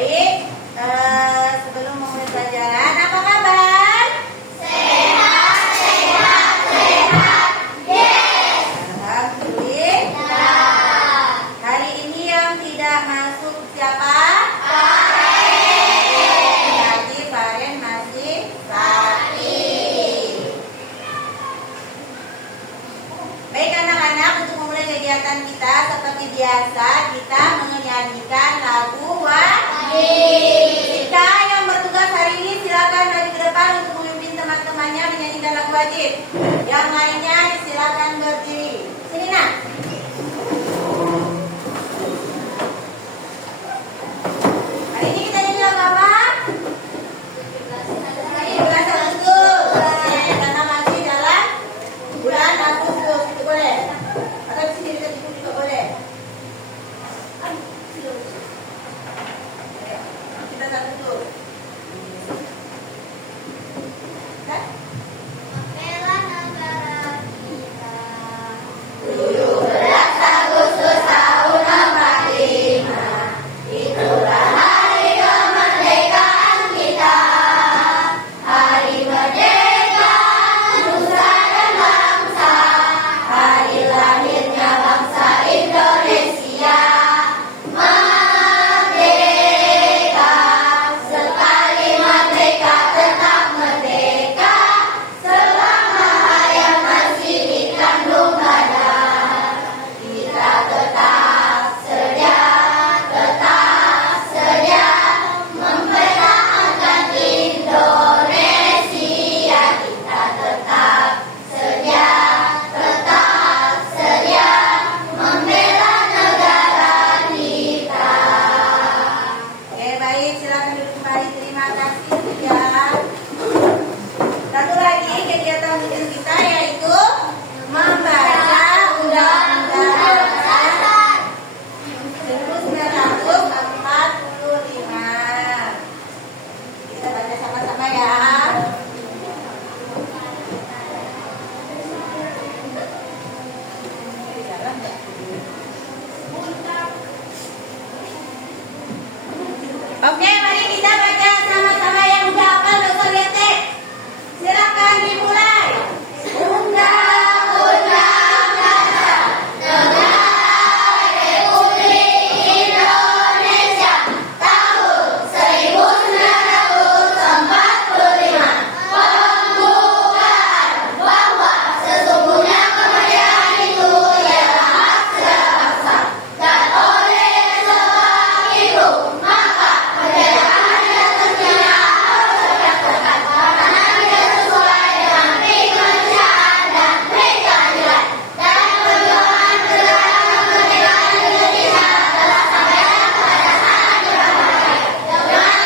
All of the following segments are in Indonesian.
Baik, sebelum memulai pelajaran, apa kabar? Sehat, sehat, sehat. Yes. Alhamdulillah. Hari ini yang tidak masuk siapa? Berarti Faren masih sakit. Baik anak-anak, untuk memulai kegiatan kita seperti biasa, kita menyanyikan lagu wajib. Jika yang bertugas hari ini silakan maju ke depan untuk memimpin teman-temannya menyanyikan lagu wajib. Yang lainnya silakan berdiri. Sini nak. Hari ini kita nyanyi lagu apa? 17 Agustus. Karena masih dalam bulan Agustus, itu boleh. Atau di sini dekat ibu juga boleh. Kita satu dulu. Kan? Membela negara kita. 17 Agustus tahun 45, itulah hari kemerdekaan kita. Hari merdeka nusa dan bangsa, hari lahirnya bangsa Indonesia. Merdeka, sekali merdeka tetap merdeka, selama hayat masih dikandung badan. Kita tetap sedia mempertahankan Indonesia. Kita tetap sedia membela negara kita. Oke, baik, silakan duduk kembali. Terima kasih ya. Satu lagi kegiatan rutin kita yaitu membaca Undang-Undang Dasar 1945. Kita baca sama-sama ya. Oke, mari kita baca sama-sama yang udah hafal, gak usah lihat deh. Silakan dimulai. Undang-Undang Dasar Negara Republik Indonesia tahun 1945. Pembukaan bahwa sesungguhnya kemerdekaan itu ialah hak sebangsa, dan oleh sebab itu maka kemerdekaan dan tentunya harus dirasakan karena tidak sesuai dengan kemanusiaan dan keadilan. Dan perjuangan pergerakan kemerdekaan Indonesia telah sampai pada saat dimulai. Dengan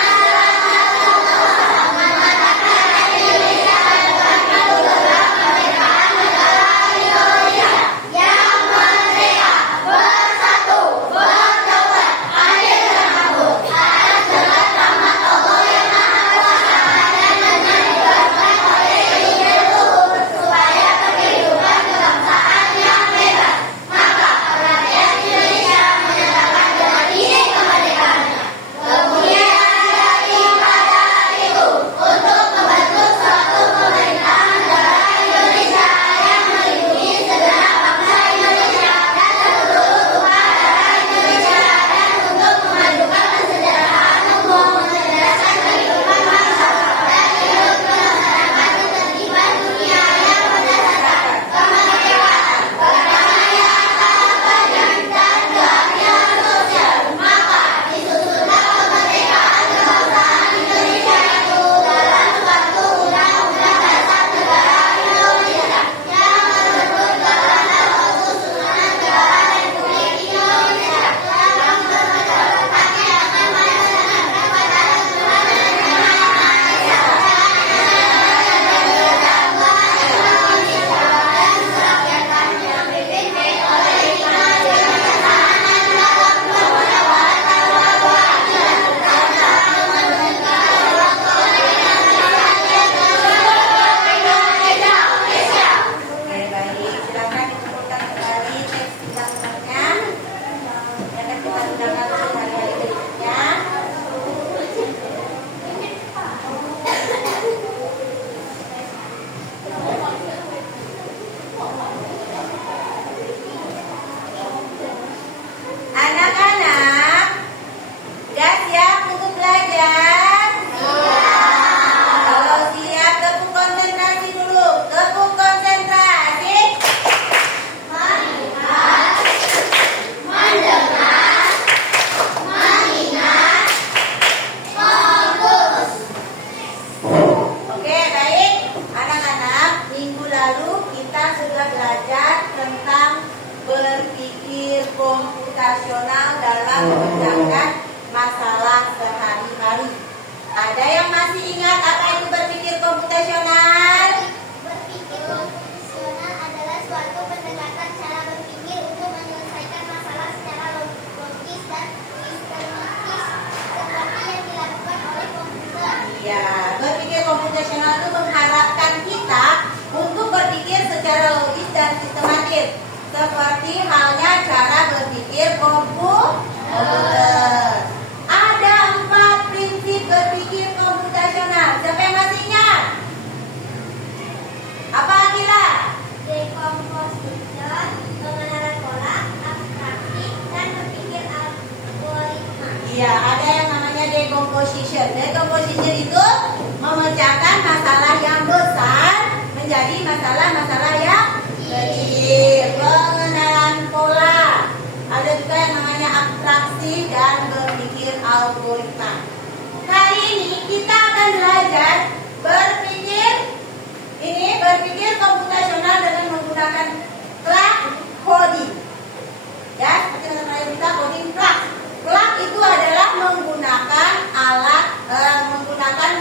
mengatakan Indonesia adalah program kemerdekaan negara Indonesia yang merdeka, bersatu, berdaulat, adil dan makmur atas segala rahmat Allah yang Maha Kuasa dan menjadikan oleh Injil luhur supaya kehidupan kebangsaan yang bebas. Maka rakyat Indonesia menyatakan dengan ini kemerdekaannya. Kemudian daripada itu untuk membentuk suatu pemerintahan negara Indonesia yang melindungi segenap bangsa Indonesia dan seluruh tumpah darah Indonesia, dan untuk memajukan kesejahteraan umum, mencerdaskan kehidupan bangsa, dan hidup melaksanakan ketertiban dunia yang berdasarkan kemerdekaan, perdamaian, keadilan, dan keadilan sosial. Maka disusunlah kemerdekaan kebangsaan Indonesia itu dalam suatu undang-undang dasar negara Indonesia yang berbentuk dalam susunan negara Republik Indonesia yang berkedaulatannya akan melaksanakan kepada Tuhan yang Maha Esa dan merakyatkannya dipimpin oleh hikmat kebijaksanaan dalam bermuawalah keadilan serta menegakkan Indonesia. Oke, baik, silakan dikumpulkan kembali teks singkat-singkatnya. Akan kita gunakan untuk hari-hari berikutnya. dalam mengerjakan masalah sehari-hari. Ada yang masih ingat apa itu berpikir komputasional? Berpikir komputasional adalah suatu pendekatan cara berpikir untuk menyelesaikan masalah secara logis dan sistematis seperti yang dilakukan oleh komputer. Ya, berpikir komputasional itu mengharapkan kita untuk berpikir secara logis dan sistematis, seperti halnya cara berpikir komputer. Ada 4 prinsip berpikir komputasional. Siapa yang masih ingat? Apa kira? Decomposition, pengenalan pola, abstraksi, dan berpikir algoritma. Iya, ada yang namanya decomposition. Decomposition itu memecahkan masalah yang besar menjadi masalah-masalah yang kecil. Pengenalan pola. Ada juga yang namanya abstraksi dan berpikir algoritma. Kali ini kita akan belajar berpikir komputasional dengan menggunakan clock coding. Ya, seperti teman-teman kita coding clock. Clock itu adalah menggunakan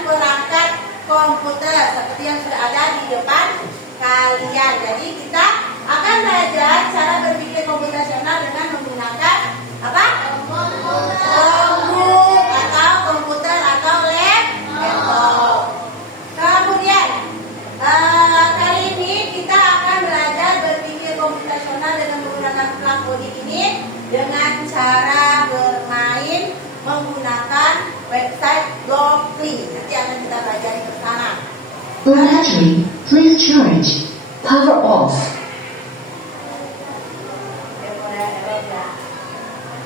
perangkat komputer seperti yang sudah ada di depan kalian. Jadi kita akan belajar cara berpikir komputasional dengan menggunakan apa? Notebook atau komputer atau laptop. Kemudian kali ini kita akan belajar berpikir komputasional dengan menggunakan clock coding ini dengan cara bermain menggunakan website Blockly. Nanti akan kita pelajari bersama. Battery, please charge. Power off.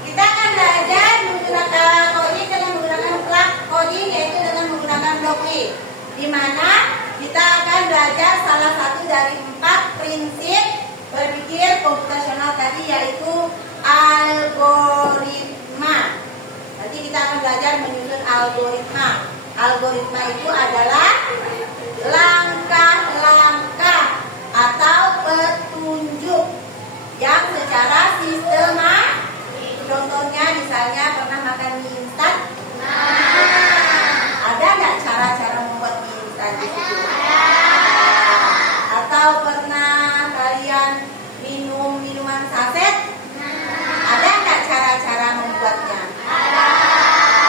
Kita akan belajar menggunakan coding dengan menggunakan clock coding, yaitu dengan menggunakan Blockly, di mana kita akan belajar salah satu dari 4 prinsip berpikir komputasional tadi, yaitu algoritma. Nanti kita akan belajar menyusun algoritma. Algoritma itu adalah langkah-langkah atau petunjuk yang secara sistematis. Contohnya misalnya pernah makan mie instan? Ada nggak cara-cara membuat mie instan di situ? Atau pernah kalian minum minuman saset? Ada nggak cara-cara membuatnya?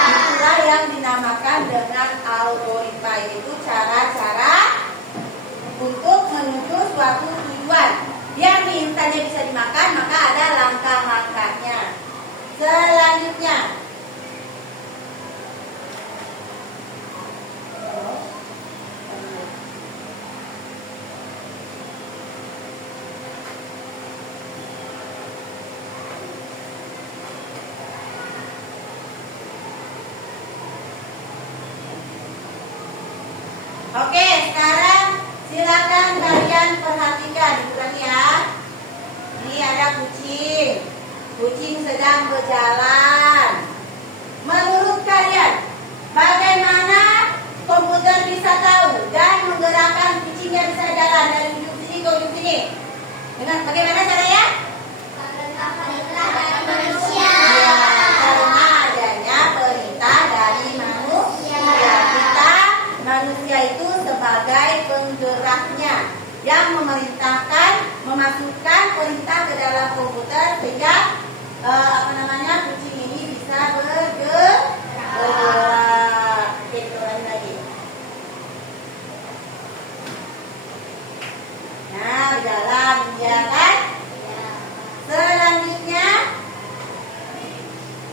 Itulah yang dinamakan dengan algoritma, yaitu cara-cara untuk menuju suatu tujuan. Biar mie instannya bisa dimakan, maka ada langkah-langkahnya. Selanjutnya, oke, sekarang silakan kalian perhatikan, diulangi ya. Ini ada kucing. Kucing sedang berjalan. Menurut kalian, bagaimana komputer bisa tahu dan menggerakkan kucingnya bisa jalan dari ujung sini ke ujung sini? Dengan bagaimana caranya? Perintah dari manusia. Ya, karena adanya perintah dari manusia. Kita manusia itu sebagai penggeraknya yang memerintahkan, memasukkan perintah ke dalam komputer sehingga kucing ini bisa bergerak. Oke, kita ulangi lagi. Nah, jalan, ya kan? Selanjutnya,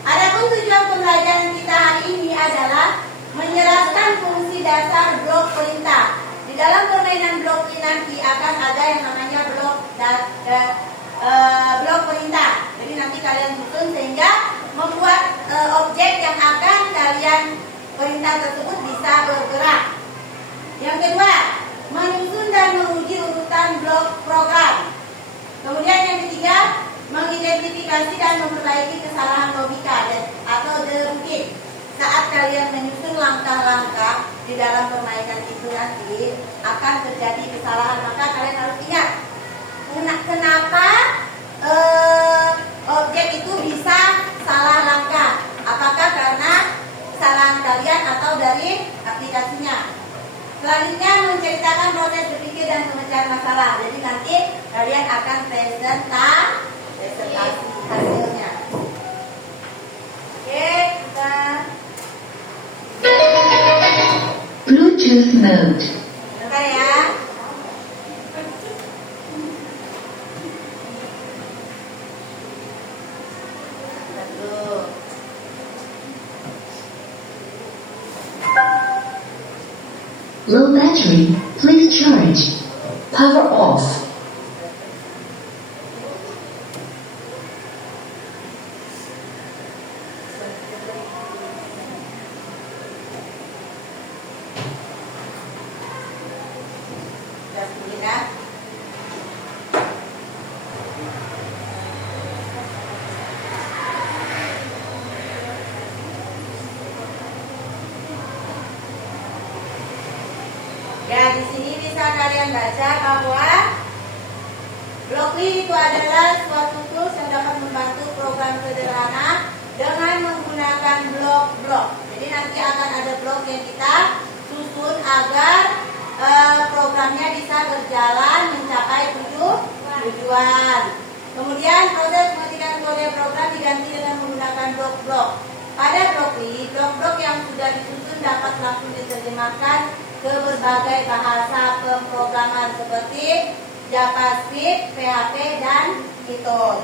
adapun tujuan pembelajaran kita hari ini adalah menjelaskan fungsi dasar blok perintah. Di dalam permainan blok ini nanti akan ada yang namanya blok perintah. Jadi nanti kalian susun sehingga membuat objek yang akan kalian perintah tersebut bisa bergerak. Yang kedua, menyusun dan menguji urutan blok program. Kemudian yang ketiga, mengidentifikasi dan memperbaiki kesalahan logika atau derukin. Saat kalian menyusun langkah-langkah di dalam permainan itu nanti akan terjadi kesalahan, maka kalian harus ingat kenapa objek itu bisa salah langkah. Apakah karena kesalahan kalian atau dari aplikasinya? Selanjutnya menceritakan proses berpikir dan pemecahan masalah. Jadi nanti kalian akan presentasi hasilnya. Oke, kita Bluetooth mode. bentar ya. Satu. Low battery, please charge. Power off. Sudah sembilan. Ya, di sini bisa kalian baca bahwa Blockly itu adalah suatu tools yang dapat membantu program sederhana dengan menggunakan blok-blok. Jadi nanti akan ada blok yang kita susun agar programnya bisa berjalan mencapai tujuan. Kemudian proses mengetikkan kode program diganti dengan menggunakan blok-blok. Pada Blockly, blok-blok yang sudah disusun dapat langsung diterjemahkan ke berbagai bahasa pemrograman seperti JavaScript, PHP, dan Python.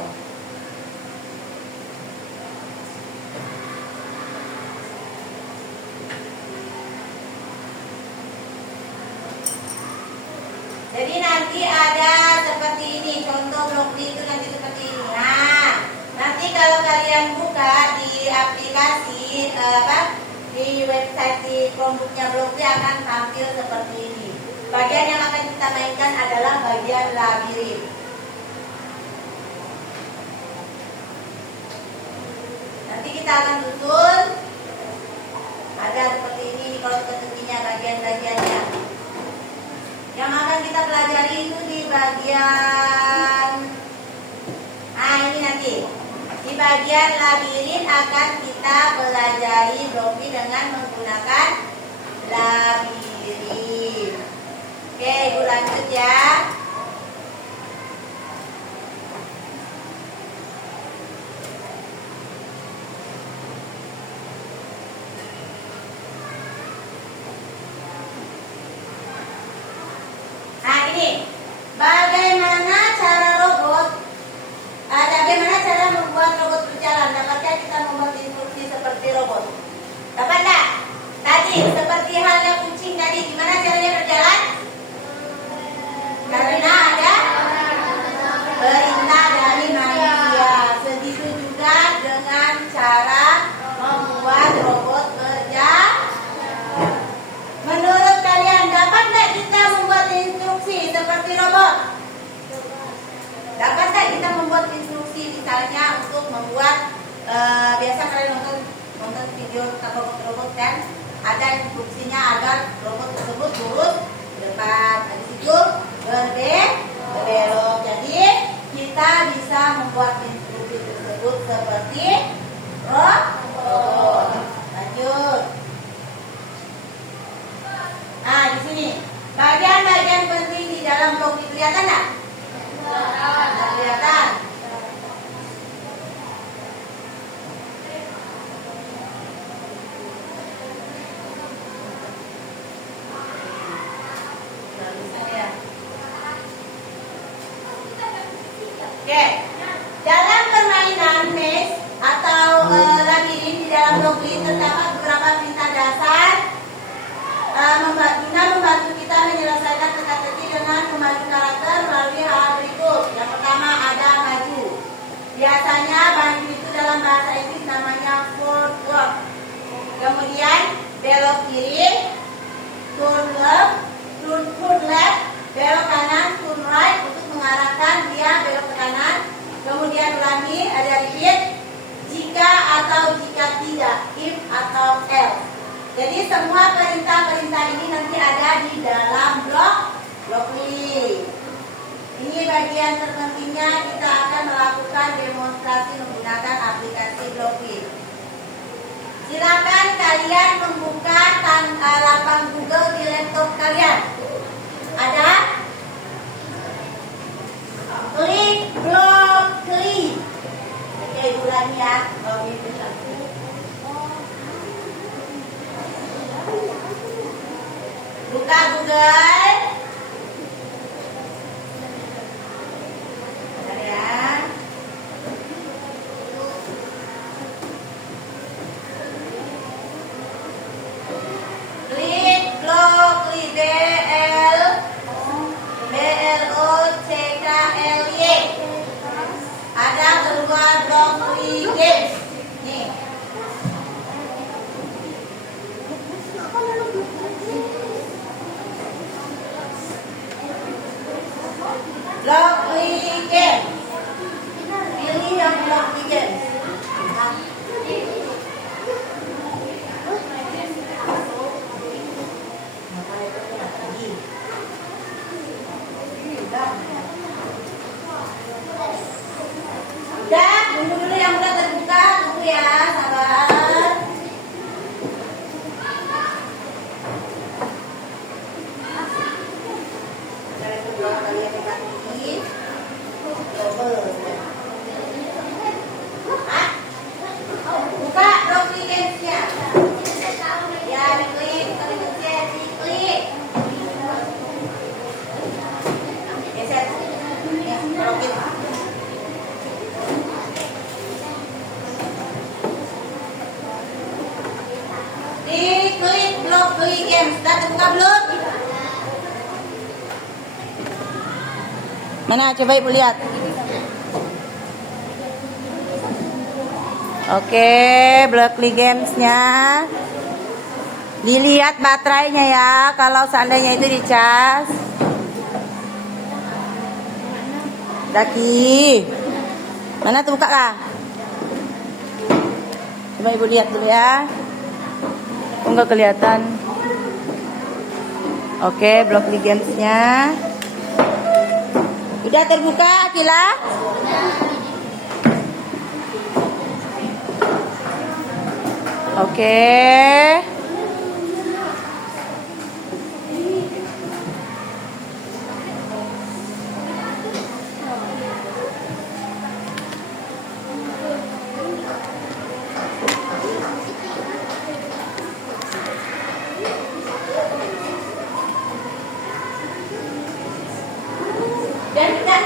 Jadi nanti ada seperti ini, contoh Blockly itu nanti seperti ini. Nah, nanti kalau kalian buka di aplikasi di website di Chromebooknya Blockly akan tampil seperti ini. Bagian yang akan kita mainkan adalah bagian labirin. Nanti kita akan susun ada seperti ini kalau ketukinya bagian-bagiannya. Yang akan kita pelajari itu di bagian ini nanti. Di bagian labirin akan kita pelajari Blockly dengan menggunakan labirin. Oke, Ibu lanjut ya. Nah, ini bagaimana cara membuat robot berjalan? Dapatkah kita membuat instruksi seperti robot? Dapat tak? Tadi seperti halnya kucing tadi, gimana caranya berjalan? Karena ada perintah dari manusia. Begitu juga dengan cara membuat robot berjalan. Menurut kalian dapat nggak kita membuat instruksi seperti robot? Dapat nggak kita membuat instruksi misalnya untuk membuat biasa kalian nonton video tentang robot kan? Ada instruksinya agar robot tersebut lurus ke depan, habis itu berbelok. Jadi kita bisa membuat instruksi tersebut seperti robot. Lanjut. Nah, di sini bagian-bagian penting di dalam Blockly kelihatan nggak? Nggak kelihatan. Oke, dalam permainan maze atau labirin di dalam Blockly terdapat beberapa perintah dasar guna membantu kita menyelesaikan teka-teki dengan memaju karakter melalui hal berikut. Yang pertama ada maju. Biasanya maju itu dalam bahasa Inggris namanya forward walk. Kemudian belok kiri, turn left, belok kanan, turn right untuk mengarahkan dia belok ke kanan. Kemudian ulangi, ada repeat, jika atau jika tidak, if atau else. Jadi semua perintah-perintah ini nanti ada di dalam Blockly. Ini bagian terpentingnya, kita akan melakukan demonstrasi menggunakan aplikasi Blockly. Silakan kalian membuka lapan Google di laptop kalian. Ada? Klik Blockly. Oke, ulangi ya. Buka Google. Bentar ya. Klik Blockly, Blockly. Ada keluar Blockly Games. Nih. Blockly Games. Pilih yang Blockly Games. Udah, tunggu dulu yang udah terbuka, tunggu ya, sabar. Cara kedua kalian ini, double. Buka Blockly Games-nya. Ya, diklik, diklik. Geser. Ya, Blockly. Diklik Blockly Games. Sudah terbuka belum? Mana? Coba ibu lihat. Oke, Blockly Games-nya. Dilihat baterainya ya. Kalau seandainya itu dicas. Daki. Mana tuh, buka kah? Coba ibu lihat dulu ya. Enggak kelihatan. Oke, Blockly Games-nya. Udah terbuka, Akila? Oke. Dan kita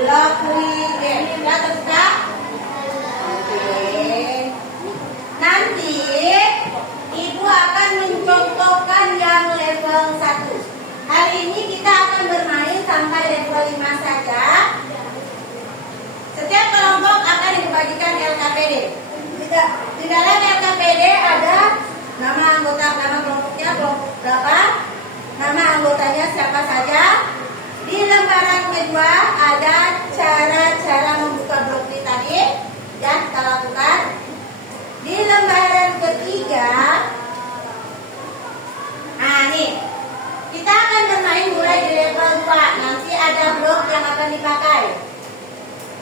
Blockly Games. Sudah terbuka? Oke. Nanti ibu akan mencontohkan yang level 1. Hari ini kita akan bermain sampai level 5 saja. Setiap kelompok akan dibagikan LKPD. Di dalam LKPD ada nama anggota, nama kelompoknya, kelompok berapa, nama anggotanya siapa saja. Di lembaran kedua ada cara-cara membuka Blockly tadi yang kita lakukan. Di lembaran ketiga, nah nih, kita akan bermain mulai di level 2. Nanti ada blok yang akan dipakai.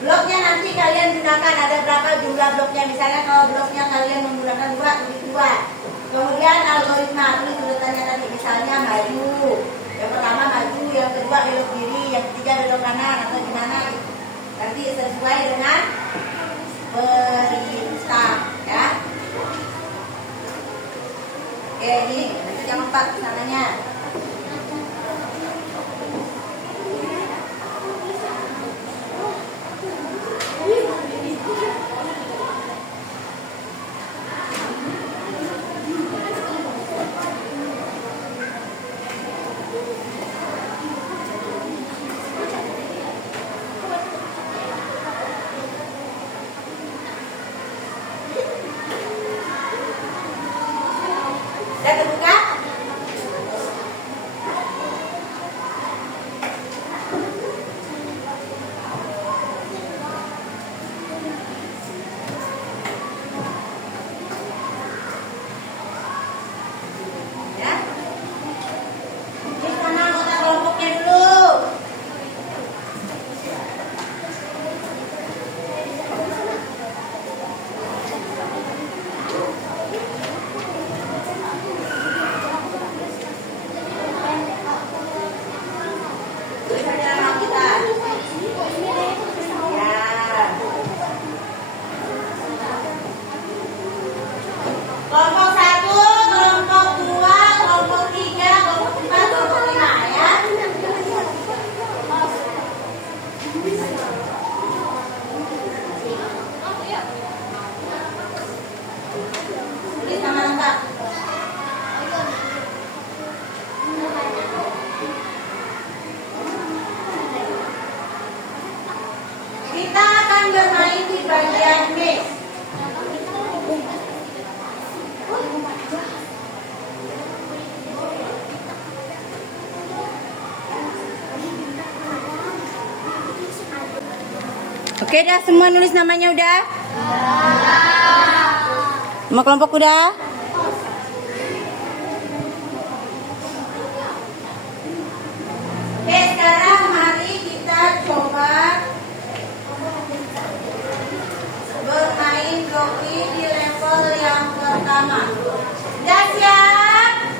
Bloknya nanti kalian gunakan, ada berapa jumlah bloknya. Misalnya kalau bloknya kalian menggunakan 2, tulis 2. Kemudian algoritma, tulis urutannya tadi. Misalnya maju. Yang pertama maju, yang kedua belok kiri, yang ketiga belok kanan, atau gimana. Nanti sesuai dengan perintah ya. Oke, ini nanti jam 4 kesananya. Sudah terbuka? Oke dah, semua nulis namanya udah? Sama kelompok udah? Oke, sekarang mari kita coba bermain joki di level yang pertama. Udah siap?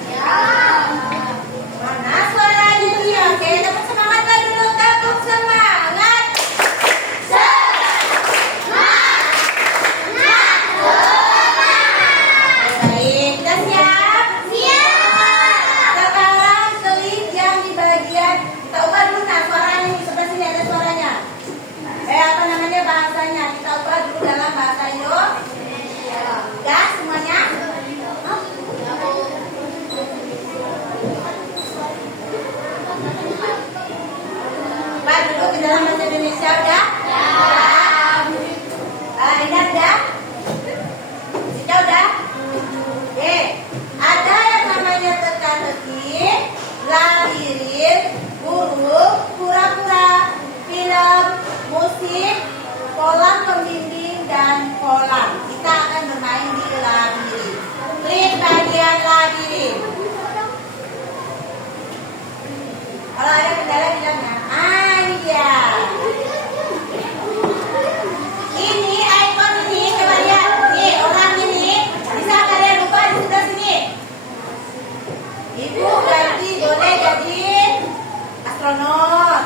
Mana suaranya dia? Oke, dapat semangat lagi dulu. Takut semangat. Baik, udah siap? Sekarang klik yang di bagian, kita ubah dulu nah suaranya nih, sebelah sini ada suaranya. Apa namanya bahasanya? Kita ubah dulu dalam bahasa Indonesia. Udah semuanya? Ubah dulu ke dalam bahasa Indonesia udah? Indah udah? Sita udah? Oke, ada yang namanya teka-teki, labirin, huruf, pura-pura, film, musik, kolam pembimbing, dan kolam. Kita akan bermain di labirin. Klik bagian labirin. Kalau ada kendala bilangnya, ini dia. Ini ikon ini, coba lihat. Nih, orang ini bisa kalian lupa di sebelah sini. Ibu ganti, boleh jadi astronot,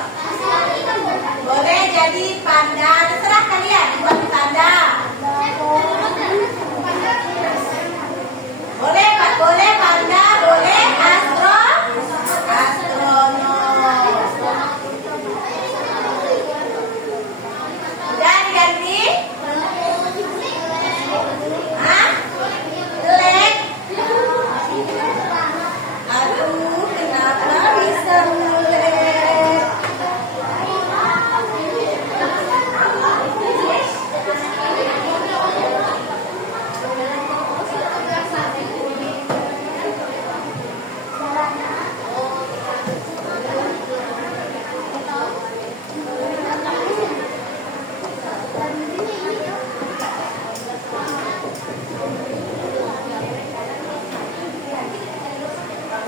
boleh jadi panda, terserah kalian. Buat panda. Boleh Pak, boleh panda, boleh astronot. Udah diganti? Hah? Jelek? Aduh, kenapa bisa jelek?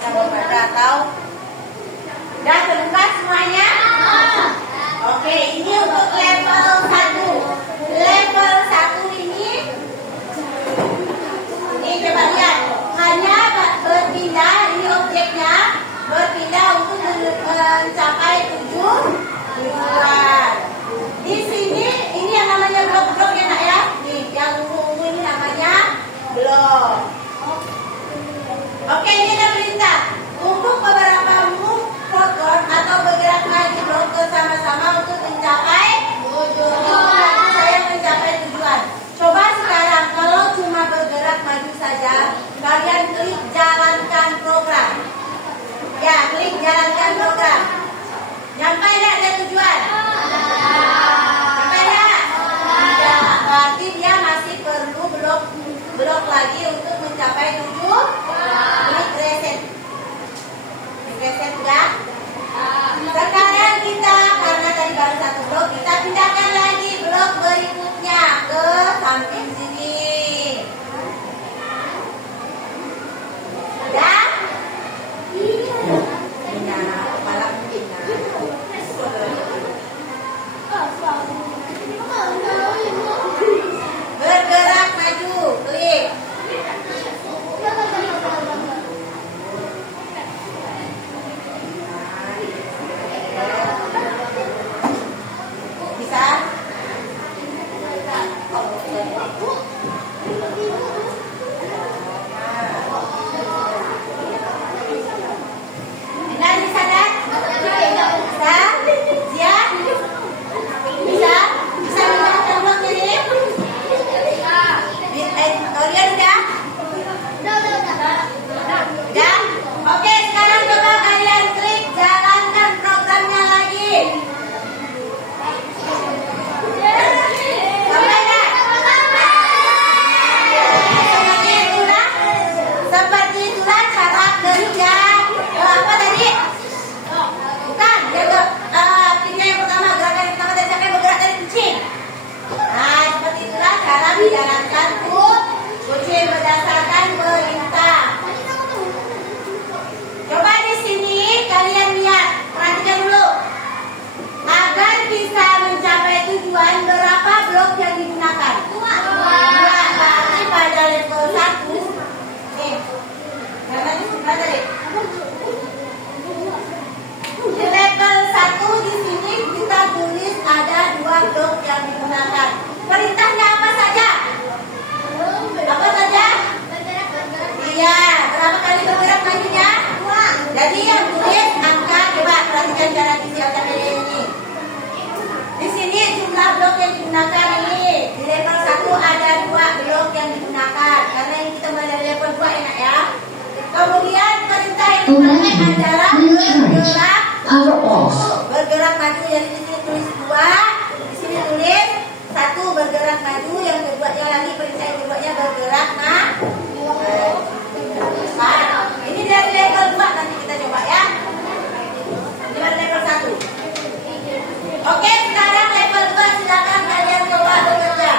Kamu pada tahu? Udah terbuka semuanya? Oke, ini untuk level 1. Level 1 ini coba lihat. Hanya berpindah, ini objeknya berpindah untuk mencapai tujuan. Di sini, ini yang namanya blok-blok ya nak ya. Nih, yang ungu ini namanya blok. Oke, ini ada perintah. Untuk beberapa move forward atau bergerak maju blok bersama-sama untuk mencapai tujuan. Saya mencapai tujuan. Coba sekarang kalau cuma bergerak maju saja, kalian klik jalankan program. Ya, klik jalankan program. Nyampe enggak ada tujuan? Nyampe enggak? Tidak. Berarti dia masih perlu blok lagi untuk mencapai tujuan. Klik reset. Reset sudah. Sekarang kita, karena tadi baru satu blok, kita pindahkan lagi blok berikutnya ke samping sini. Sudah? Pindah, kepala pindah. Bergerak maju, klik. Bisa? Kemudian perintah yang dipakai adalah bergerak. Power off. Bergerak maju. Jadi di sini tulis 2, di sini tulis 1 bergerak maju, yang keduanya lagi perintah yang keduanya bergerak maju. Ini dari level 2, nanti kita coba ya. Ini dari level 1. Oke, sekarang level 2, silakan kalian coba bekerja.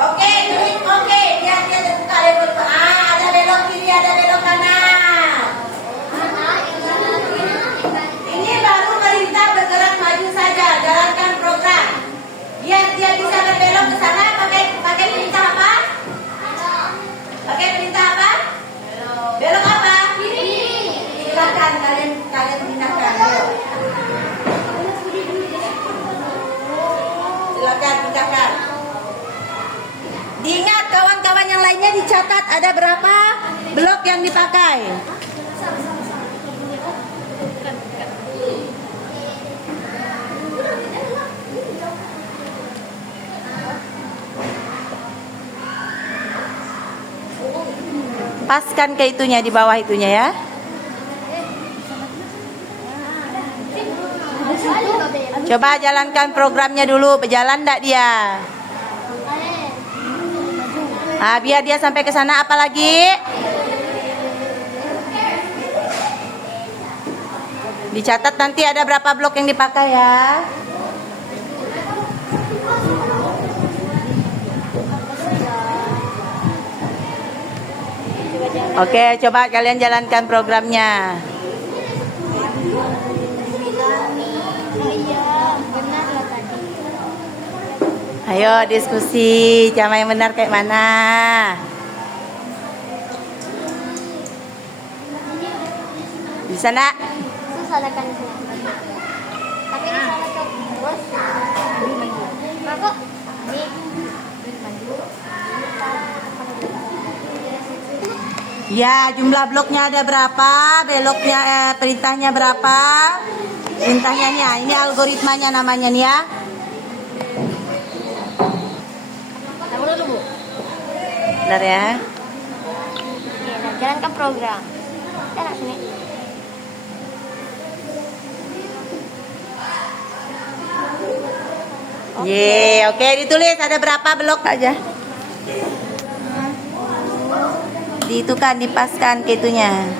Oke, klik oke, biar dia terbuka level 2. Ada belok kiri, ada belok kanan. Ini baru perintah bergerak maju saja, jalankan program. Biar dia bisa berbelok ke sana, pakai perintah apa? Pakai perintah apa? Belok apa? Kiri. Silakan kalian pindahkan. Silakan pindahkan. Diingat kawan-kawan yang lainnya dicatat ada berapa blok yang dipakai. Paskan ke itunya, di bawah itunya ya. Coba jalankan programnya dulu, berjalan enggak dia? Biar dia sampai ke sana. Apa lagi? Dicatat nanti ada berapa blok yang dipakai ya. Oke, coba kalian jalankan programnya. Ayo diskusi, cara yang benar kayak mana? Bisa nak? Susah kan? Tapi ini salah cok bos. Kok? Ya, jumlah bloknya ada berapa? Beloknya perintahnya berapa? Perintahnya nih, ini algoritmanya namanya nih ya. Bentar ya. Jalankan program. Jalan sini. Oke, ditulis ada berapa blok aja. Diitukan, dipaskan ke itunya.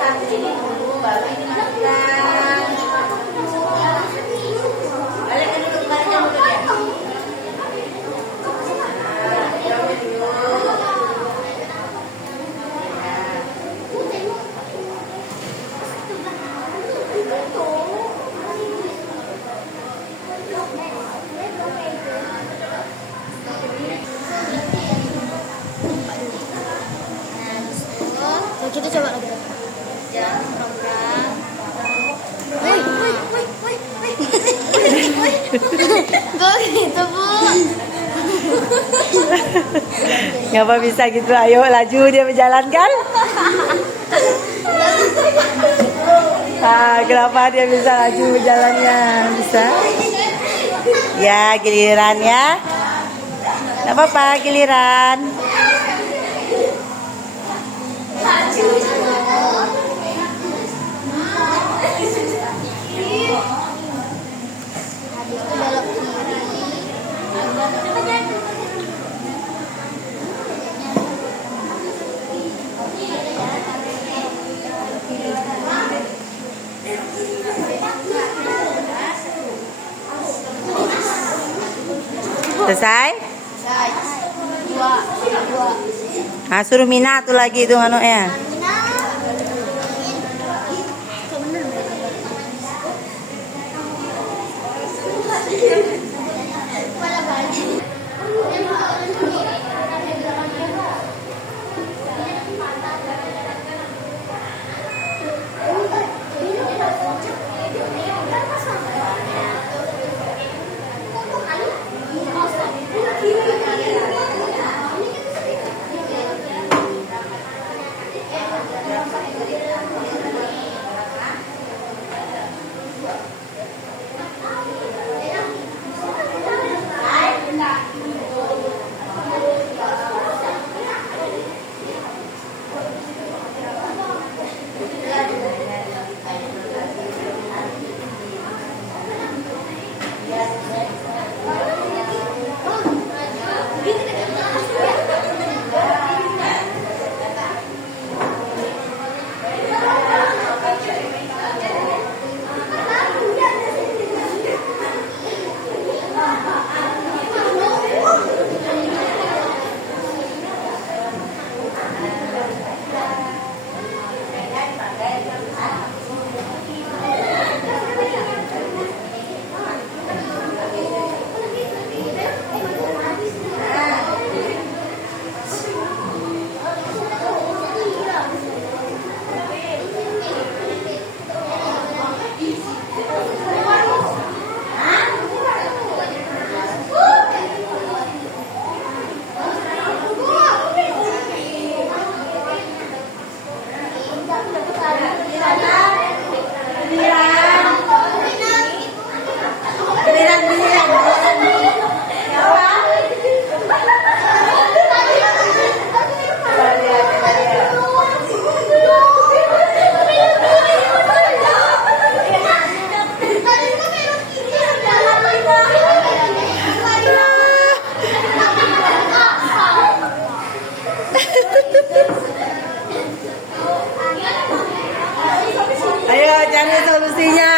Satu ini dulu, baru ini masukkan. Balik ke dulu, baliknya dulu ya. Nah, jauh dulu. Kita coba lagi. Jalan program. Woi. Kok gitu, Bu? Ngapa bisa gitu? Ayo laju dia menjalankan. Kenapa dia bisa laju berjalannya? Bisa? Ya, giliran ya. Nggak apa-apa, giliran. Habis itu belok Selesai? Dua. Suruh Mina tuh lagi tuh anu ya. Ayo cari solusinya.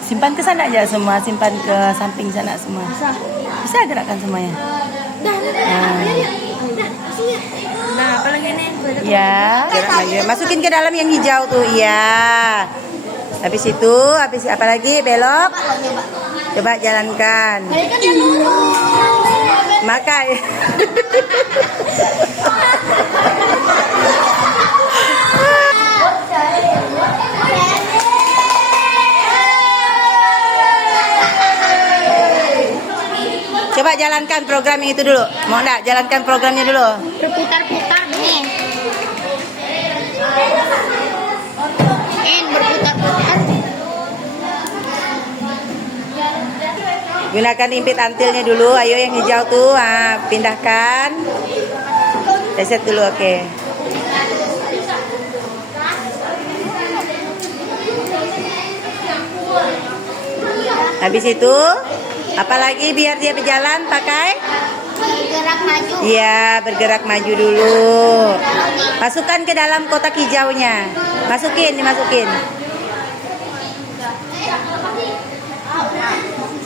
Simpan ke sana aja semua, simpan ke samping sana semua. Bisa gerakkan semuanya. Nah, apa lagi nih? Ya, gerak lagi. Masukin ke dalam yang hijau tuh, iya. Habis itu, habis apa lagi? Belok. Coba jalankan. Kan dia nurut. Maka coba jalankan program yang itu dulu. Mau enggak jalankan programnya dulu? Berputar-putar nih. Berputar-putar. Gunakan impit antilnya dulu. Ayo yang hijau tuh, pindahkan. Reset dulu, oke. Habis itu, apalagi biar dia berjalan pakai? Bergerak maju. Iya, bergerak maju dulu. Masukkan ke dalam kotak hijaunya. Dimasukin.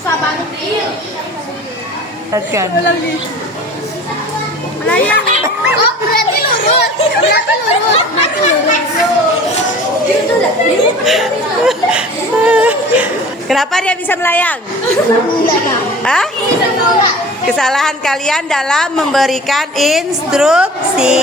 Susah banget. Tekan. Melayang. Oh, berarti lurus. Kenapa dia bisa melayang? Hah? Kesalahan kalian dalam memberikan instruksi.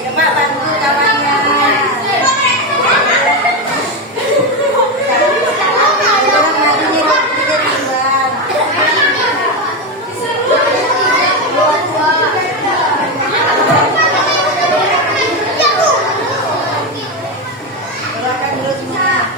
Coba bantu kawannya. Keluarkan dulu semua.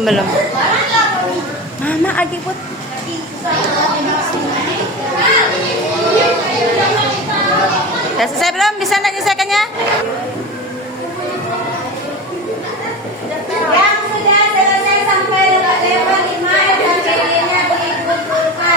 Belum. Mama adik put. Sudah selesai belum? Bisa nak nyelesaikannya? Yang sudah selesai sampai level 5 SKCD-nya diikut kurva.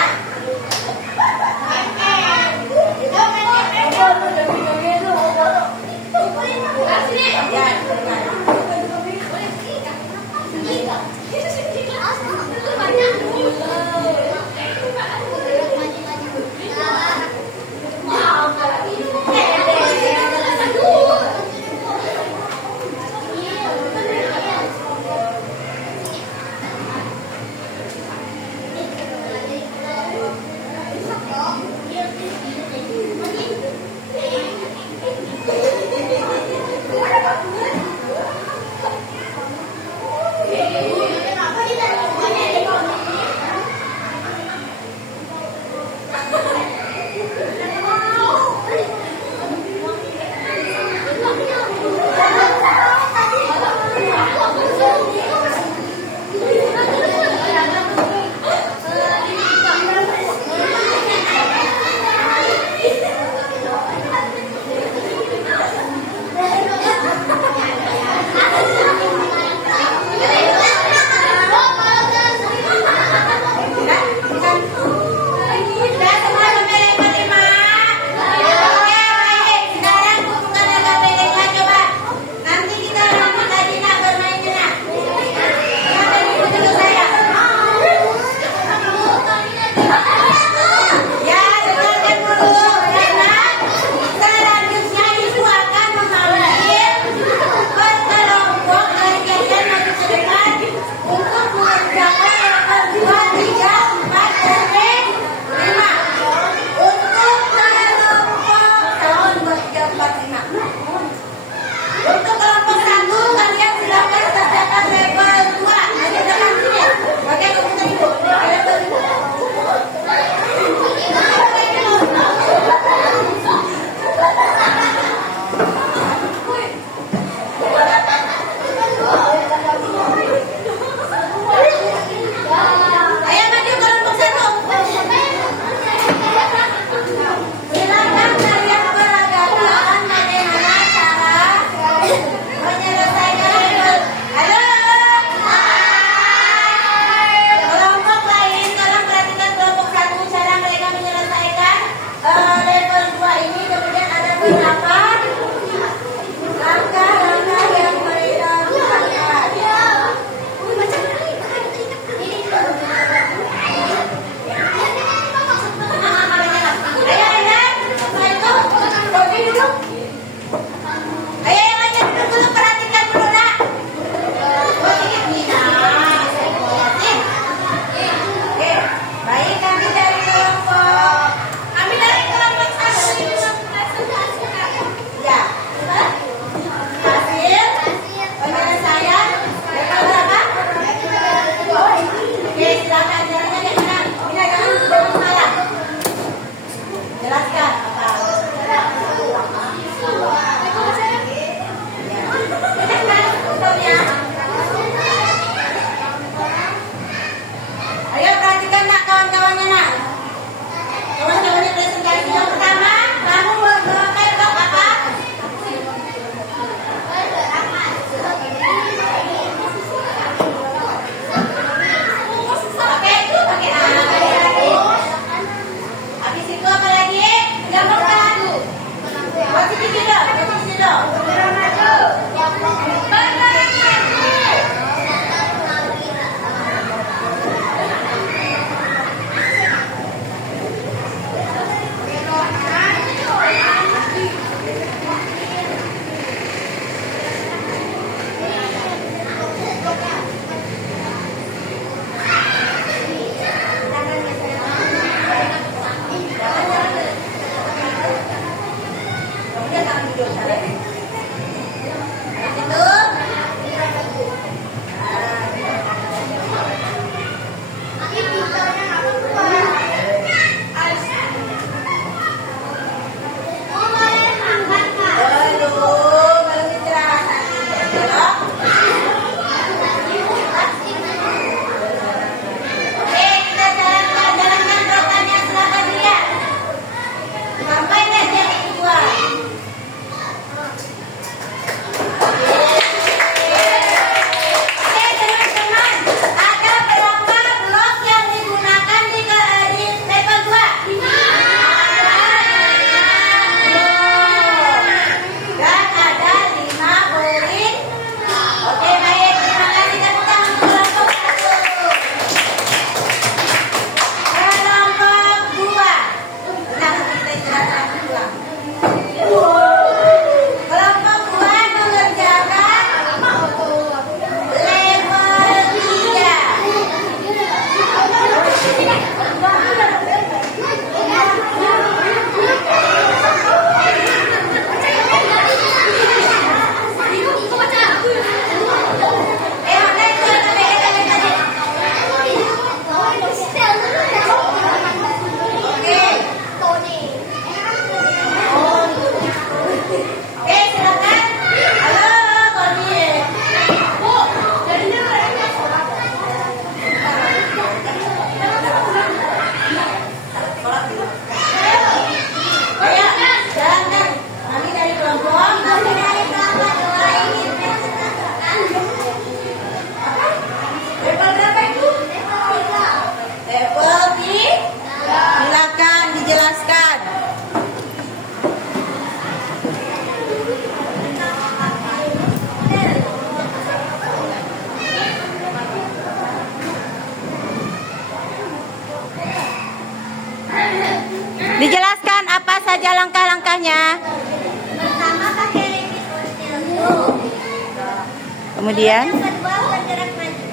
Kemudian Yang kedua bergerak maju.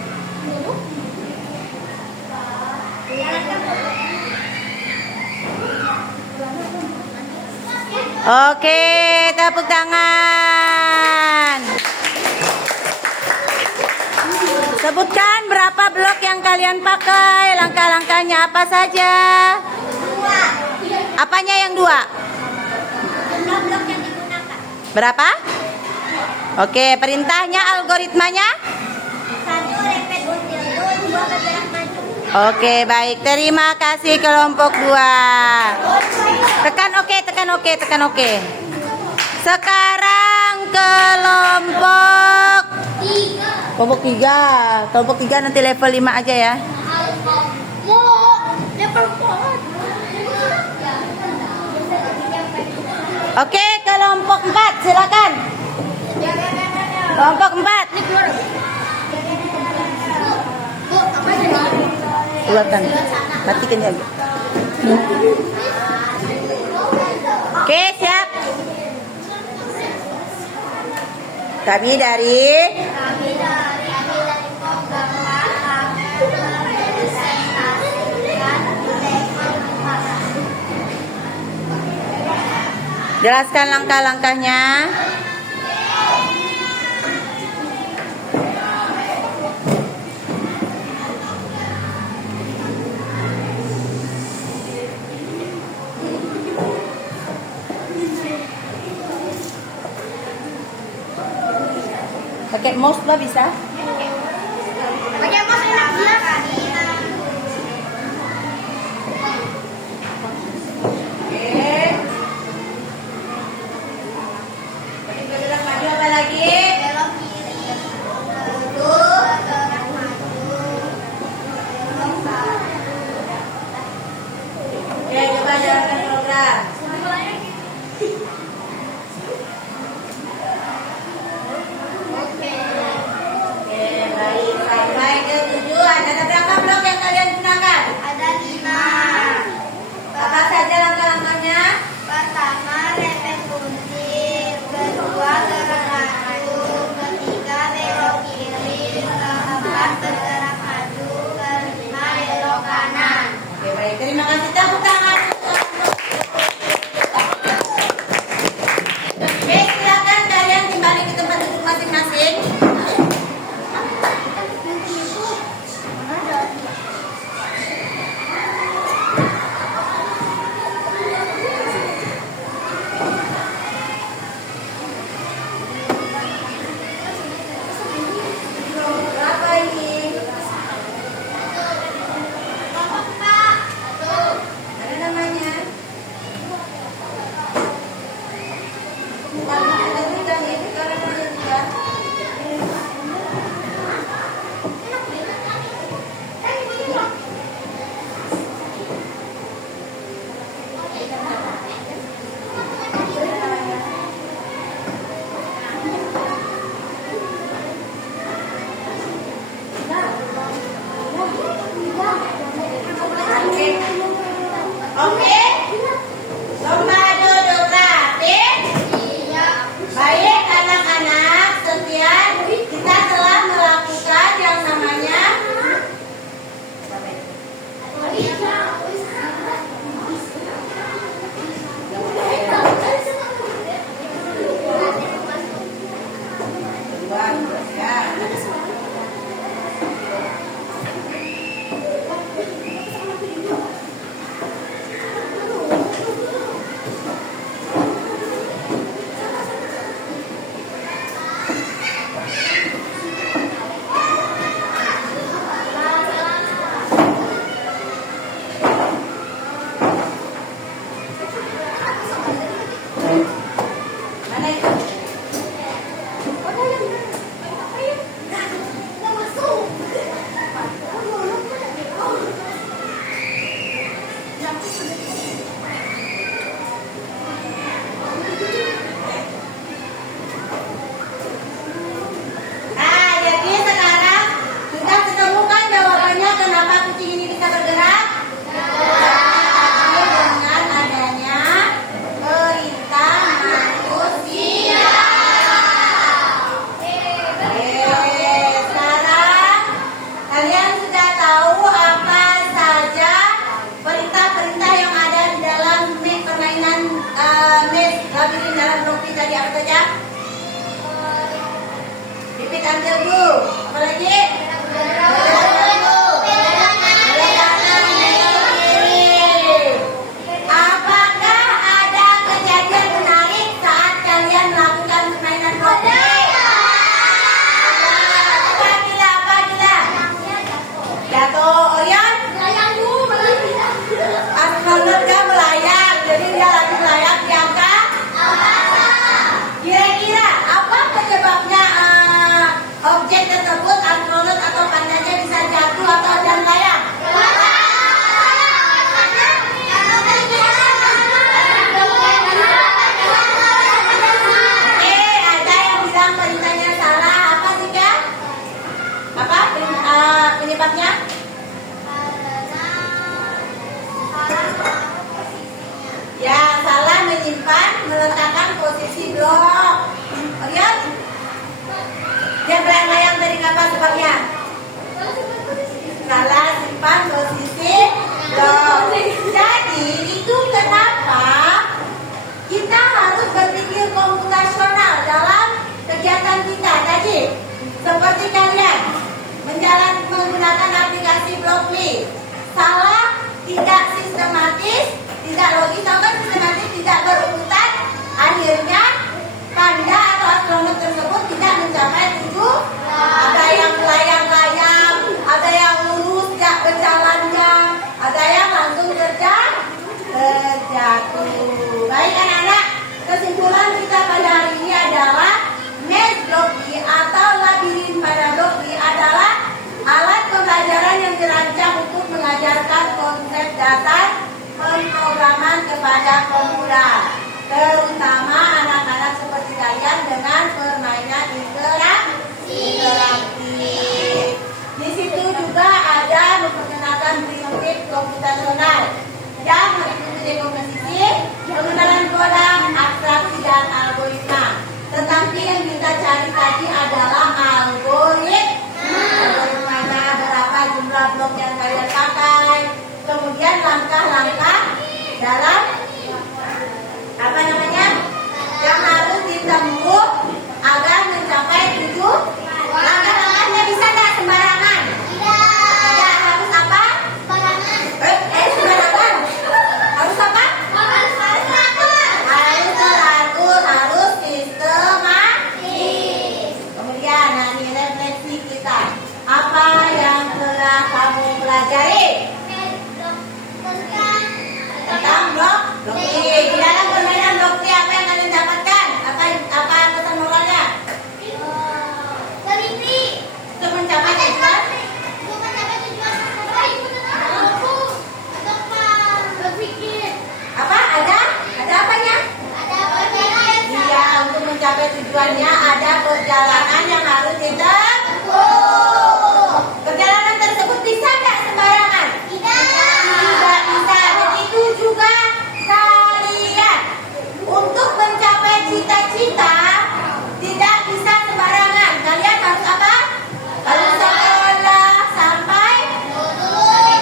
Jalankan. oke, tepuk tangan. Sebutkan berapa blok yang kalian pakai, langkah-langkahnya apa saja? Dua. Apanya yang 2? Jumlah blok yang digunakan. Berapa? Oke, perintahnya, algoritmanya? 1 repet until do, 2 bergerak maju. Oke, baik. Terima kasih kelompok 2. Tekan oke, tekan oke, tekan oke. Sekarang kelompok 3. Kelompok 3 nanti level 5 aja ya. Oke, kelompok 4 silakan. Kelompok 4. Keluarkan. Matikan ya. Oke, siap. Kami dari program akan merepresentasikan level 4. jelaskan langkah-langkahnya. Pakai mouse lah bisa? Pakai mouse enak jelas. Bergerak maju apa lagi? Belok kiri. Bergerak maju. Belok satu. Oke, coba jalankan program. Oke, baik. Sampai ke 7. Ada berapa blok yang kalian gunakan? Ada 5. Apa saja langkah-langkahnya? Pertama repet kunci, kedua gerak maju, ketiga belok kiri, keempat bergerak maju, kelima belok kanan. Oke, baik. Terima kasih. Tepuk tangan. kegiatan debu. Apalagi? Belok kanan, belok kiri. Apakah ada kejadian menarik saat kalian melakukan permainan roti? Coba gila, apa gila? Jatuh Orion? Astronot kan melayang, jadi dia lagi melayang di angkasa. Kira-kira apa penyebabnya objek tersebut, astronot atau pandanya bisa jatuh atau dan melayang? Oke, ada yang bilang perintahnya salah. Apa sih Kak? Apa penyebabnya? Ya, salah menyimpan, meletakkan posisi blok. Lihat, dia melayang dari kapal sebabnya. Salah simpan posisi blok. Jadi itu kenapa kita harus berpikir komputasional dalam kegiatan kita tadi. Seperti kalian menggunakan aplikasi Blockly. Salah, tidak sistematis, tidak logis, atau sistematis, tidak berurutan. Akhirnya panda atau astronot tersebut tidak mencapai tujuan. Ada yang melayang-layang, ada yang lurus tidak berjalannya, ada yang langsung terjatuh. Baik anak-anak, kesimpulan kita pada hari ini adalah Maze Blockly atau labirin pada Blockly adalah alat pembelajaran yang dirancang untuk mengajarkan konsep dasar pemrograman kepada komputer, terutama anak-anak seperti kalian dengan permainan interaktif. Di situ juga ada memperkenalkan prinsip komputasional yang mengikuti komposisi, pengenalan kodam, abstraksi dan algoritma. Tetapi yang kita cari tadi adalah algoritmanya, berapa jumlah blok yang kalian pakai, kemudian langkah-langkah dalam yang harus ditempuh agar mencapai tujuan. Langkah-langkahnya bisa nggak sembarangan? Tidak, harus apa? Sembarangan. Harus apa? Harus teratur, harus sistematis. Kemudian, ini refleksi kita. Apa yang telah kamu pelajari tentang Blockly? Di dalam permainan Blockly apa yang kalian dapatkan? Apa pesan moralnya? Untuk mencapai tujuan. Apa? Ada apanya? Iya, untuk mencapai tujuannya ada perjalanan yang harus ditempuh. Perjalanan tersebut bisa nggak sembarangan? Tidak bisa. Begitu juga kalian. Untuk mencapai cita-cita tidak bisa sembarangan. Kalian harus apa? Harus sekolah sampai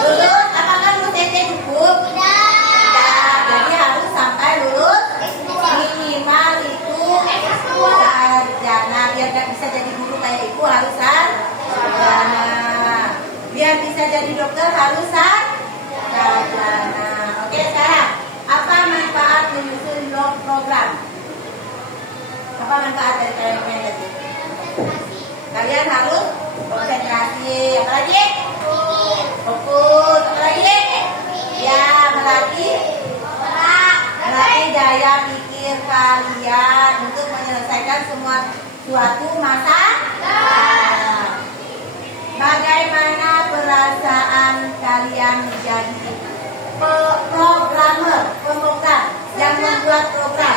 lulus. Apakah lulus SD cukup? Tidak. Jadi harus sampai lulus minimal itu sarjana. Biar nggak bisa jadi guru kayak ibu harus sarjana. Biar bisa jadi dokter harus sarjana. Oke, sekarang apa manfaat menyusun program? Apa manfaat dari kalian tadi? Kalian harus konsentrasi. Apa lagi? Fokus. Apa lagi? Ya, melatih daya pikir kalian untuk menyelesaikan suatu masalah. Bagaimana perasaan kalian menjadi pemrogram yang membuat program?